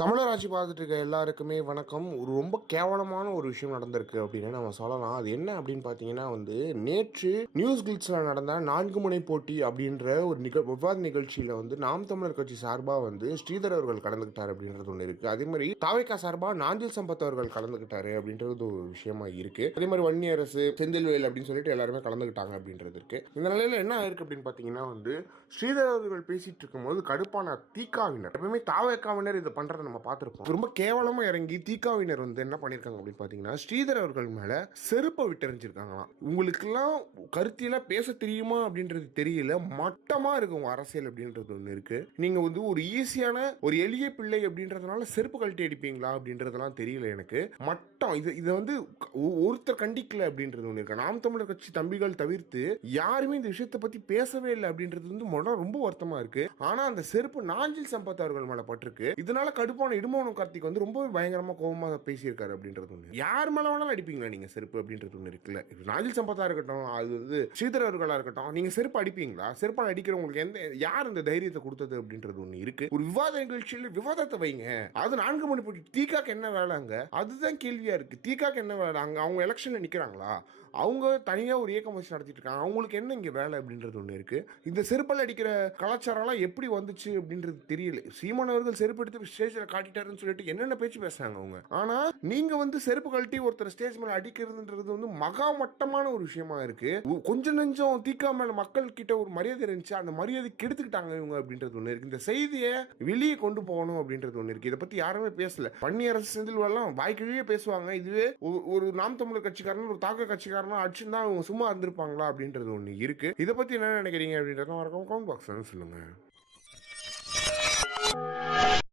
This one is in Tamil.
தமிழர் ஆட்சி பார்த்துட்டு இருக்க எல்லாருக்குமே வணக்கம். ஒரு ரொம்ப கேவலமான ஒரு விஷயம் நடந்திருக்கு அப்படின்னு நம்ம சொல்லலாம். அது என்ன அப்படின்னு பார்த்தீங்கன்னா நேற்று நியூஸ் கிளிட்ஸ்ல நடந்த 4 முனை போட்டி அப்படின்ற ஒரு விவாத நிகழ்ச்சியில நாம் தமிழர் கட்சி சார்பா ஸ்ரீதர் அவர்கள் கலந்துக்கிட்டாரு அப்படின்றது ஒன்று இருக்கு. அதே மாதிரி தாவேக்கா சார்பா நாஞ்சில் சம்பத் அவர்கள் கலந்துக்கிட்டாரு அப்படின்றது ஒரு விஷயமா இருக்கு. அதே மாதிரி வன்னி அரசு செந்தில்வேல் அப்படின்னு சொல்லிட்டு எல்லாருமே கலந்துக்கிட்டாங்க அப்படின்றது இருக்கு. இந்த நிலையில என்ன ஆயிருக்கு அப்படின்னு பார்த்தீங்கன்னா ஸ்ரீதர் அவர்கள் பேசிட்டு இருக்கும்போது கடுப்பான தீக்காவினர் எப்பவுமே தாவேக்காவினர் இதை பண்றது நம்ம பார்த்திருப்போம். ரொம்ப கேவலமா இறங்கி தீக்காவினர் என்ன பண்ணிருக்காங்க அப்படின்னு பாத்தீங்கன்னா ஸ்ரீதர் அவர்கள் மேல செருப்பை விட்டறிஞ்சிருக்காங்களாம். உங்களுக்கு எல்லாம் கருத்தியெல்லாம் பேச தெரியுமா அப்படின்றது தெரியல, மட்டமா இருக்கு உங்க அரசியல் அப்படின்றது ஒண்ணு இருக்கு. நீங்க ஒரு ஈஸியான ஒரு எளிய பிள்ளை அப்படின்றதுனால செருப்பு கழட்டி அடிப்பீங்களா அப்படின்றதெல்லாம் தெரியல எனக்கு. மட்டம் இதை ஒருத்தர் கண்டிக்கல அப்படின்றது ஒண்ணு இருக்கு. நாம் தமிழர் கட்சி தம்பிகள் தவிர்த்து யாருமே இந்த விஷயத்தை பத்தி பேசவே இல்லை அப்படின்றது ரொம்ப வருத்தமா இருக்கு. ஆனா அந்த செருப்பு நாஞ்சில் சம்பத் அவர்கள் மேல பட்டிருக்கு. இதனால கடுப்பான இடுமோனும் கார்த்திக் ரொம்ப பயங்கரமா கோபமா பேசியிருக்காரு அப்படின்றது ஒண்ணு. யார் மேல வேணாலும் அடிப்பீங்களா நீங்க செருப்பு அப்படின்றது ஒண்ணு இருக்குல்ல. நாஞ்சில் சம்பத்தா இருக்கட்டும், அது ஸ்ரீதர் அவர்களா இருக்கட்டும், நீங்க செருப்பு அடிப்பீங்களா? செருப்பால் அடிக்கிறவங்களுக்கு யார் இந்த தைரியத்தை கொடுத்தது அப்படின்றது ஒண்ணு இருக்கு. ஒரு விவாத நிகழ்ச்சியில் விவாதத்தை வைங்க. அது 4 மணி போட்டி தீகாக்கு என்ன வேலை அங்க? அதுதான் கேள்வியா இருக்கு. தீகாக்கு என்ன வேலை அங்க? அவங்க எலெக்ஷன்ல நிக்கிறாங்களா? அவங்க தனியா ஒரு இயக்கம் வச்சு நடத்திட்டு இருக்காங்க. அவங்களுக்கு என்ன இங்க வேலை அப்படின்றது ஒண்ணு இருக்கு. இந்த செருப்பால் அடிக்கிற கலாச்சாரம்லாம் எப்படி வந்துச்சு அப்படின்றது தெரியல. சீமான் அவர்கள் செருப்பு எடுத்து ஸ்டேஜ்ல காட்டிட்டாருன்னு சொல்லிட்டு என்னென்ன பேச்சு பேசுறாங்க அவங்க. ஆனா நீங்க செருப்பு கழட்டி ஒருத்தர் ஸ்டேஜ் மேல அடிக்கிறதுன்றது மகா மட்டமான ஒரு விஷயமா இருக்கு. கொஞ்சம் நெஞ்சம் தீக்கா மேல மக்கள் கிட்ட ஒரு மரியாதை இருந்துச்சு, அந்த மரியாதை கெடுத்துக்கிட்டாங்க இவங்க அப்படின்றது ஒண்ணு இருக்கு. இந்த செய்தியை வெளியே கொண்டு போகணும் அப்படின்றது ஒண்ணு இருக்கு. இதை பத்தி யாருமே பேசல. வன்னி அரசு செந்தில்வெல்லாம் வாய்க்கிழியே பேசுவாங்க. இதுவே ஒரு நாம் தமிழர் கட்சிக்காரன் ஒரு தாக்க கட்சிக்காரனா அடிச்சுதான் அவங்க சும்மா இருந்திருப்பாங்களா அப்படின்றது ஒண்ணு இருக்கு. இதை பத்தி என்ன நினைக்கிறீங்க அப்படின்றத கமெண்ட் பாக்ஸ்ல சொல்லுங்க.